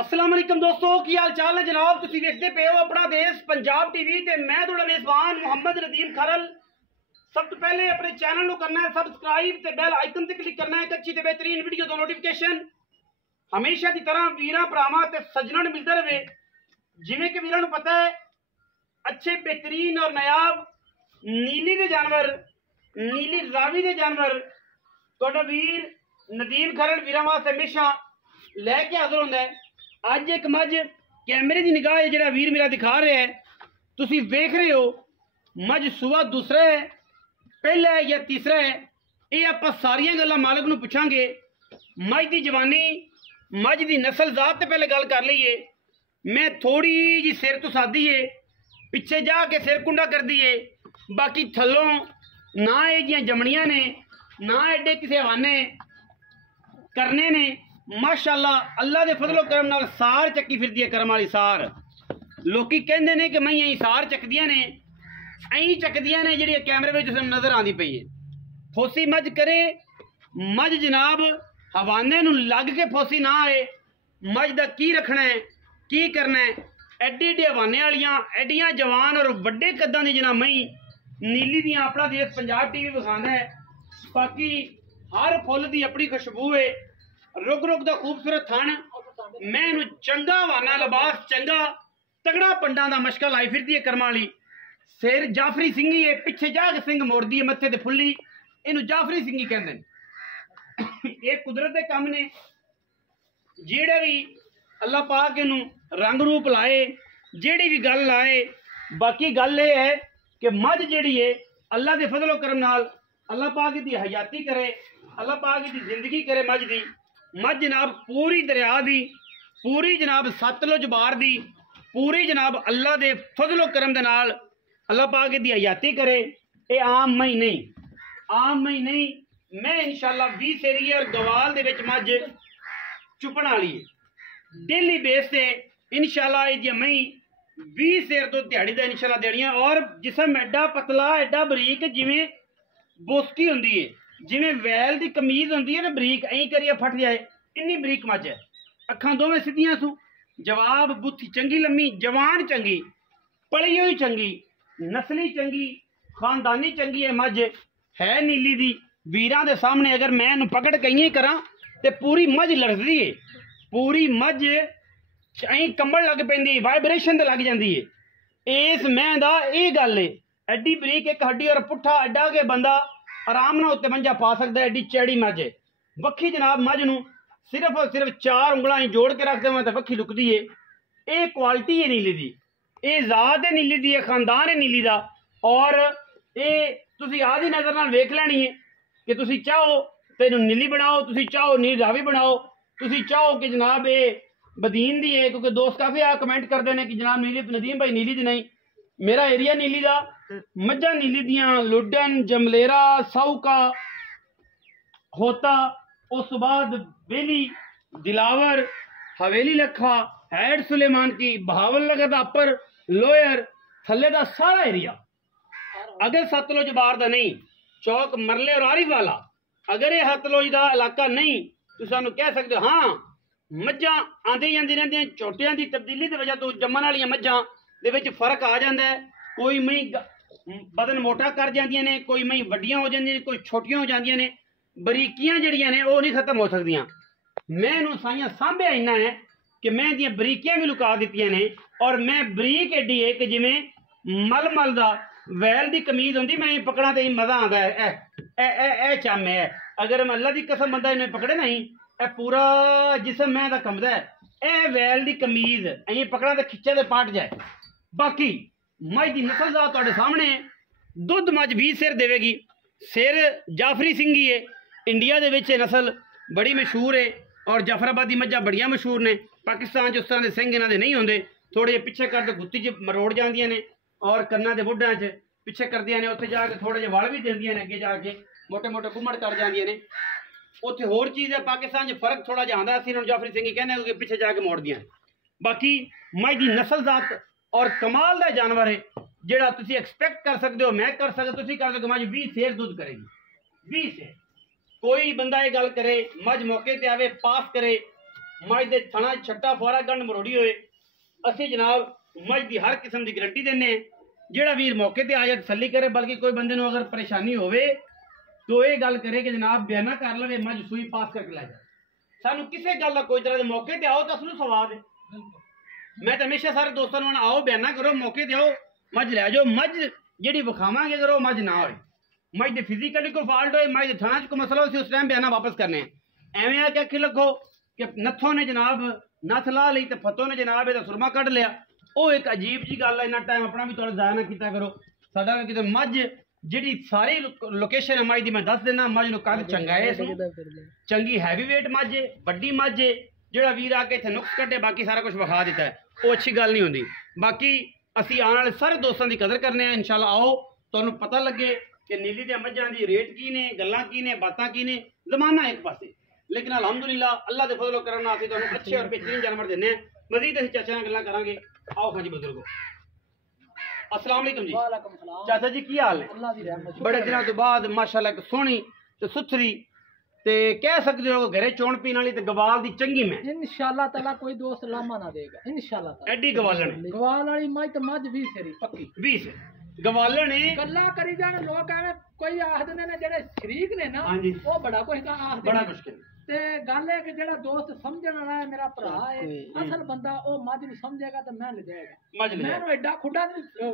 अस्सलाम वालेकुम दोस्तों, की हाल चाल है जनाब। तुसीं देखते पे हो अपना देश पंजाब टीवी ते मैं तुहाडा मेज़बान मुहम्मद नदीम खरल। सब तो पहले अपने चैनल को करना है सबसक्राइब ते बैल आइकन ते क्लिक करना है। एक अच्छी ते बेहतरीन वीडियो दा नोटिफिकेशन हमेशा की तरह वीरां भरावां ते सज्जनां नूं मिलदा रहे। जिवें कि वीरां नूं पता है अच्छे बेहतरीन और नायाब नीली दे जानवर, नीली रावी दे जानवर तुहाडा वीर नदीम खरल वीरां वास्ते हमेशा लैके हाज़र हुंदा है। अज एक मझ कैमरे की निगाह जो वीर मेरा दिखा रहा है, तुसी वेख रहे हो मझ सुआ दूसरा है, पहला है या तीसरा है, ये आप सारिया गल्लां मालिक नूं पुछांगे। मझ की जवानी, मझ की नस्ल जात ते पहले गल कर लीए। मैं थोड़ी जी सिर तो सादी है, पिछे जाके सिर कुंडा कर दिए, बाकी थलों ना ये जमनियां ने ना एडे किसी हवाने करने ने। माशाअल्लाह अल्लाह के फजलो करम नाल सार चक्की फिरदी है, करम वाली सार। लोकी कहंदे ने कि मैं यही सार चकदियां ने, ऐं चकदियां ने जिहड़ी कैमरे में तुहानूं नजर आंदी पई है। फोसी मझ करे, मझ जनाब हवाने नूं लग के फोसी ना आए। मझ दा की रखना है, की करना है। एड्डी एड्डी हवाने वालियां एड्डियां जवान और वड्डे कद्दां दी जनाब मई नीली दियां अपना देश पंजाब टीवी विखांदा है। बाकी हर फुल दी अपनी खुशबू है, रुक रुक दा खूबसूरत थन। मैं इनू चंगा हवाना लिबास, चंगा तगड़ा पंडा दा मशका लाई फिरदी है करम वाली। सिर जाफरी सिंगी है, पिछे जाके सिंह मोड़दी है, मत्थे ते फुल्ली, इनू जाफरी सिंगी कहंदे ने। ये कुदरत दे कम ने जेड़े भी अल्लाह पाक इनू रंग रूप लाए, जेड़ी भी गल लाए। बाकी गल ये है कि मझ जेड़ी है अल्लाह के फजलो करम नाल अल्लाह पाक दी हयाती करे, अल्लाह पाक दी जिंदगी करे। मझ दी मझ जनाब पूरी दरिया दी, पूरी जनाब सतलुज बार दी, पूरी जनाब अल्लाह दे फजलो करम दे नाल अल्लाह पाक दी हयाती करे। ये आम मई नहीं, आम मई नहीं। मैं इंशाअल्लाह 20 एरिए और गवाल दे विच मझ चुपण वाली है। डेली बेस से इंशाअल्लाह ये मई 20 सेर तो दिहाड़ी दा इंशाअल्लाह देनियां। और जिसम एडा पतला एडा बरीक जिवें बोसकी हुंदी है, जिवें वैल की कमीज होंगी है ना बरीक, ऐं करिए फट जाए, इन्नी बरीक मझ है। अखां दोवें सीधियां सू, जवाब बुत्थी चंगी लम्मी, जवान चंगी, पली हुई चंगी, नस्ली चंगी, खानदानी चंगी है। मझ है नीली दी। वीरां दे सामने अगर मैं इनू पकड़ के इं करा तो पूरी मझ लड़दी है, पूरी मझ ऐं कंबल लग पैंदी, वाइब्रेशन ते लग जाती है। इस मैं दा ये गल है, एड्डी बरीक एक हड्डी और पुट्ठा एडा के बंदा आराम ना उत्ते मंजा पा सकता है। एडी चैड़ी मझ है। वक्खी जनाब मझ नूं सिर्फ और सिर्फ 4 उंगलां जोड़ के रख देवां ते वक्खी लुकदी है। ये क्वालिटी है नीली दी, ये जात है नीली दी, खानदान है नीली दा। और ये तुसीं आधी नज़र नाल वेख लैनी है कि तुसीं चाहो तो इहनूं नीली बनाओ, तुसीं चाहो नीली रावी बनाओ, तुसीं चाहो कि जनाब ये बदीन दी है। क्योंकि दोस्त काफ़ी आ कमेंट करते हैं कि जनाब नीली नदीम भाई नीली दी नहीं। मेरा एरिया नीली दा, मझां नीली दियां, लुडन, जमलेरा, साउका, होता, उस बाद बेली, दिलावर, हवेली लखा, हैड सुलेमान की, बहावल नगर दा अपर लोयर थले दा सारा एरिया। अगर सतलुज बार दा नहीं, चौक मरले और आरिफ वाला, अगर ये सतलुज दा इलाका नहीं तो सानू कह सकते हो। हाँ, मझां आंदी जांदी रहिंदियां, झोटियां दी तब्दीली दी वजह तो जम्मन वालियां मझां दे विच फर्क आ जांदा है। कोई मई बदन मोटा कर जांदियां ने, कोई मई वड्डियां हो जांदियां ने, कोई छोटियां हो जांदियां ने। बरीकियां जड़ियां ने वो नहीं खत्म हो सकदियां। मैं इनू साइयां सांभे इन्ना है कि मैं दियां बरीकियां भी लुका दित्तियां ने। और मैं बरीक एडी है कि जिवें मलमल दा वैल दी कमीज होंदी, मैं पकड़ा तो मजा आता है। ए चम है, अगर मैं अल्लाह दी कसम बंदा इन्हें पकड़े नहीं, ए पूरा जिसम मैं दा कंबदा है। ए वैल दी कमीज ऐं पकड़ा तो खिच्चे तो पाट जाए। बाकी मझ की नस्ल दा तुहाडे सामने दुध मझ 20 सिर देवेगी। सिर जाफरी सिंगी है, इंडिया दे विच नस्ल बड़ी मशहूर है। और जाफराबादी मझां बड़ियां मशहूर ने। पाकिस्तान उस तरह के सिंह इन्हां दे नहीं होंदे, थोड़े पिछे करके गुत्ती च मरोड़ जांदियां ने और कन्नां दे बुड्ढां च पिछे करदियां ने। उत्थे जाके थोड़े जे वल भी दिंदियां ने, अगे जाके मोटे मोटे घुम्मड़ कर जांदियां ने। उत्थे होर चीज़ है, पाकिस्तान च फर्क थोड़ा जिहा आंदा, असीं इन्हां जाफरी सिंगी कहने क्योंकि पिछे जाके मोड़दियां। बाकी मझ की नस्ल जात और कमाल का जानवर है, जिहड़ा तुसीं एक्सपैक्ट कर सकते हो, मैं कर सकदा, तुसीं कर सकते हो। मझ 20 सेर दुध करेगी, 20 सेर। कोई बंदा ये गल करे, मझ मौके ते आवे, पास करे, मज के थना छट्टा फुआरा गंढ मरोड़ी होए असी जनाब मज की हर किस्म की गारंटी देने जेड़ा वीर मौके ते आ जाए तसल्ली करे बल्कि कोई बंदे नूं अगर परेशानी होवे तो ये गल करे कि जनाब बयाना कर लवे मज सूई पास करके लै जाए सानू किसी गल का कोई तरह के मौके ते आओ तो असलू सवाद है मैं तो हमेशा सारे दोस्तों नूं आओ बयाना करो मौके ते आओ मज लै जाओ मज जिहड़ी विखावांगे अगर वो मज ना होए मज दे फिजिकली कोई फॉल्ट होए मज दे थाना च कोई मसला हो उस टाइम बयाना वापस करने एवें आके अखी लखो कि नथों ने जनाब नथ ला ली तो फतों ने जनाब ਇਹਦਾ सुरमा कढ़ लिया वो एक अजीब जी गल है इन्ना टाइम अपना भी थोड़ा जाया ना किया करो साडा किते मज जिहड़ी सारी लोकेशन है मज दी मैं दस देना मज नूं कद चंगा है चंगी हैवी वेट मज है बड्डी मज है जेड़ा वीर आके इत्थे नुक्स कड्डे बाकी सारा कुछ विखा दिता है वो अच्छी गल नहीं होंदी बाकी असी आने वाले सारे दोस्तों की कदर करने इंशाल्लाह आओ तुहानूं पता लगे कि नीली दे मझां दी रेट की ने गल्लां की ने बातां की ने जमाना एक पासे लेकिन अलहमदुलिल्लाह अल्लाह दे फजल करम नाल असीं तुहानूं अच्छे और बेहतरीन जानवर देने मजीद असीं चाचा नाल गल्लां करांगे आओ हाँ जी बुजुर्गो अस्सलाम वालेकुम जी वालेकुम सलाम चाचा जी की हाल है अल्लाह दी रहमत बड़े दिनों तो बाद माशाल्लाह एक सोहनी ते सुथरी ते कह सकते हो घरे चोण पीने वाली ते गवाल दी चंगी मैं इंशाअल्लाह ताला कोई दोस्त लामा ना देगा इंशाअल्लाह ताला एडी गवालन गवाल वाली मज तो मज भी सेरी पक्की 20 गवालन है गल्ला करी जान लोग एवें कोई आखदे ने जेड़े शरीक ने ना हाँ जी वो बड़ा कुछ का आखदे बड़ा ने। मुश्किल ते गल है कि जेड़ा दोस्त समझण वाला है मेरा भरा है असल बंदा ओ मज नु समझेगा तो मैं ले जाएगा मज ले मैं एडा खुडा नहीं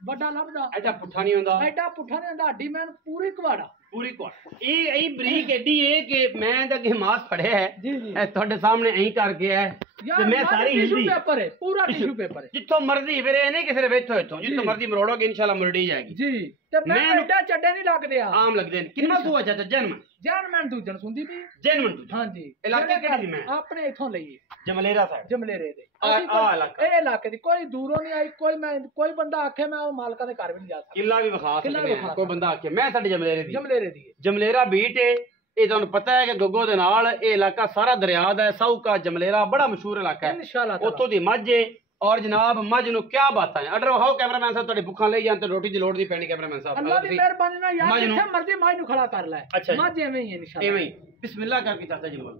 बड़ा लभदा एडा पुट्ठा नहीं होंदा एडा पुठा नहीं होंदा हड्डी मैं पूरी कवाड़ा पूरी कोट ये बरीक एडी है कि मैं तो अगे मास पढ़े है जी जी थोड़े सामने यही करके है यार मैं सारी टिश्यू हिंदी पेपर है पूरा टिश्यू पेपर है जितों मर्जी फिर ये नहीं कि सिर्फ इथों इथों जितों मर्जी मरोड़ोगे इंशाल्लाह मुरड़ी जाएगी जी ते मैं मैं- एडा चड्डे नहीं लगदे आ आम लगदे हैं कितना सूआ चाचा जन्म जान मैं दूजन सुनदी पी जन्म तुझे हाँ जी इलाके केड़ी दी मैं अपने इथों लईए जमलेरा साइड जमलेरे दे आ ਅਸੀਂ ਕੋਈ- इलाका ਇਹ ਇਲਾਕੇ ਦੀ ਕੋਈ ਦੂਰੋਂ ਨਹੀਂ ਆਈ ਕੋਈ ਬੰਦਾ ਆਖੇ ਮੈਂ ਉਹ ਮਾਲਕਾਂ ਦੇ ਘਰ ਵੀ ਨਹੀਂ ਜਾ ਸਕਦਾ किला भी विखा किला सकते विखा हैं कोई बंदा आके मैं साडी जमलेरे दी ਜਮਲੇਰੇ ਦੀ ਹੈ। जमलेरा बीट है ये तुहानू पता है कि गोगो दे नाल ये इलाका सारा दरिया दा है साहूका जमलेरा बड़ा मशहूर इलाका है इंशाअल्लाह ताला। उतों दी मझ है और जनाब मझ नु क्या बातां है अडर हाओ कैमरामैन साहब तुहाडी भुखां ले जान ते रोटी दी लोड़ दी पैनी कैमरामैन साहब ਅੱਲਾ ਦੀ ਮਿਹਰਬਾਨੀ ਨਾਲ ਯਾਰ ਮੱਝ ਨੂੰ- ਜਿੱਥੇ ਮਰਜ਼ੀ ਮਾਈ ਨੂੰ ਖੜਾ ਕਰ ਲੈ ਅੱਛਾ ਜੀ। ਮੱਝ ਐਵੇਂ ਹੀ ਹੈ ਇੰਸ਼ਾਅੱਲਾ एवें ही बिस्मिल्लाह करके चाचा जी बोल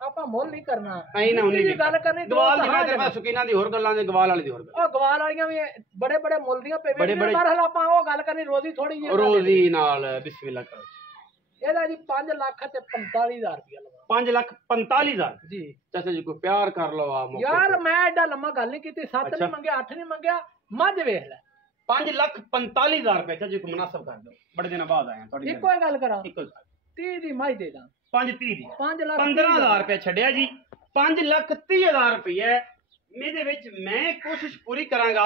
ਆਪਾਂ ਮੁੱਲ ਨਹੀਂ ਕਰਨਾ ਐਂ ਨਾ ਉਨੀ ਨਿੱਕੀ ਵੀ ਜਿਹੀ ਗੱਲ ਕਰਨੀ ਗਵਾਲ ਦੀ ਦੋਸਤ ਮੈਂ ਹਾਂ ਤੇ ਬਸ ਸ਼ੁਕੀਨਾਂ ਦੀ ਹੋਰ ਗੱਲਾਂ ਦੇ ਗਵਾਲ ਵਾਲੀ ਦੀ ਹੋਰ ਗੱਲ ਉਹ ਗਵਾਲ ਵਾਲੀਆਂ ਵੀ ਬੜੇ ਬੜੇ ਮੁੱਲ ਦੀਆਂ ਬੜੇ- ਪੇਵੇਂ ਬੜੇ- ਪਰ ਹਲ ਆਪਾਂ ਉਹ ਗੱਲ ਕਰਨੀ ਰੋਜ਼ੀ ਥੋੜੀ ਜਿਹੀ रोजी नाल बिस्मिल्लाह करो ਇਹਦਾ ਜੀ 5 ਲੱਖ ਤੇ 45000 ਰੁਪਇਆ ਲਵਾ 5,45,000 ਜੀ चाचा जी को प्यार कर लो आ मौके ਯਾਰ पे। ਮੈਂ ਐਡਾ ਲੰਮਾ ਗੱਲ ਨਹੀਂ ਕੀਤੀ 7 ਅੱਛਾ। ਨਹੀਂ ਮੰਗਿਆ 8 ਨਹੀਂ ਮੰਗਿਆ ਮੱਝ ਵੇਖ ਲੈ 5,45,000 रुपए चाचा जी को मुनासिब कर दो बड़े दिन बाद आए हैं थोड़ी ਇੱਕੋ ਹੀ ਗੱਲ ਕਰਾਂ इको 30 ਦੀ ਮੱਝ ਦੇ ਦਾਂ 5,30 दी 5 ਲੱਖ 15,000 रुपए छड़िया जी 5,30,000 रुपये मेरे विच मैं कोशिश पूरी करांगा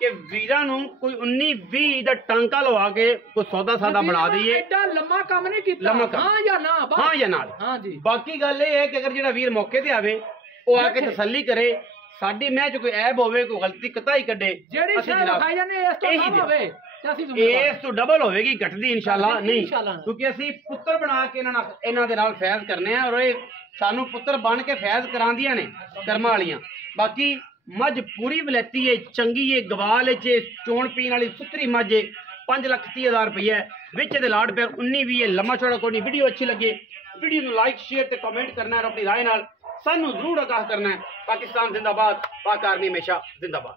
कि वीरां नूं कोई 19-20 ਦਾ ਟਾਂਕਾ ਲਵਾ ਕੇ ਕੋਈ ਸੌਦਾ ਸਾਦਾ ਬਣਾ ਦਈਏ ਐਡਾ ਲੰਮਾ ਕੰਮ ਨਹੀਂ ਕੀਤਾ ਲੰਮਾ ਕੰਮ। ਹਾਂ ਜਾਂ ਨਾ ਬਸ। ਹਾਂ ਜਾਂ ਨਾਲ ਹਾਂ ਜੀ ਬਾਕੀ ਗੱਲ ਇਹ ਹੈ ਕਿ ਅਗਰ ਜਿਹੜਾ ਵੀਰ ਮੌਕੇ ਤੇ ਆਵੇ ਉਹ ਆ ਕੇ ਦੇਖੇ। ਤਸੱਲੀ ਕਰੇ ਸਾਡੀ ਮੈਂ ਚ ਕੋਈ ਐਬ ਹੋਵੇ ਕੋਈ ਗਲਤੀ ਕਤਾਈ ਕੱਢੇ ਜਿਹੜੀ ਅਸੀਂ ਸ਼ਾਇਦ ਜਨਾਬ ਖਾਈ ਜਾਂਦੇ ਇਸ ਤੋਂ ਇਹੀ ਨਾ ਦਿਓ। ਹੋਵੇ ਤੇ ਅਸੀਂ ਜ਼ਿੰਮੇਵਾਰ ਇਸ ਤੋਂ ਡਬਲ ਹੋਵੇਗੀ ਘਟਦੀ ਇਨਸ਼ਾਅੱਲਾ ਨਹੀਂ ਇਨਸ਼ਾਅੱਲਾ। ਕਿਉਂਕਿ ਅਸੀਂ ਪੁੱਤਰ ਬਣਾ ਕੇ ਇਹਨਾਂ ਦੇ ਨਾਲ ਫੈਜ਼ ਕਰਨੇ ਆ ਔਰ ਇਹ ਸਾਨੂੰ ਪੁੱਤਰ ਬਣ ਕੇ ਫੈਜ਼ ਕਰਾਉਂਦੀਆਂ ਨੇ ਕਰਮਾਂ ਵਾਲੀਆਂ ਬਾਕੀ ਮੱਝ ਪੂਰੀ ਵਲੈਤੀ ਹੈ ਚੰਗੀ ਹੈ ਗਵਾਲ ਚ ਚੋਣ ਪੀਣ ਵਾਲੀ ਸੁਥਰੀ ਮੱਝ ਹੈ 5,30,000 ਰੁਪਏ ਵਿੱਚ ਇਹਦੇ ਲਾੜ ਪੈਰ 19-20 ਹੈ ਲੰਮਾ ਚੌੜਾ ਕੋਈ ਨਹੀਂ ਵੀਡੀਓ ਅੱਛੀ ਲੱਗੇ ਵੀਡੀਓ ਨੂੰ ਲਾਈਕ ਸ਼ੇਅਰ ਤੇ ਕਮੈਂਟ ਕਰਨਾ ਹੈ ਔਰ ਆਪਣੀ ਰਾਏ ਨਾਲ ਸਾਨੂੰ ਜ਼ਰੂਰ ਆਗਾਹ ਕਰਨਾ ਹੈ ਪਾਕਿਸਤਾਨ ਜ਼ਿੰਦਾਬਾਦ ਪਾਕ ਆਰਮੀ ਹਮੇਸ਼ਾ ਜ਼ਿੰਦਾਬਾਦ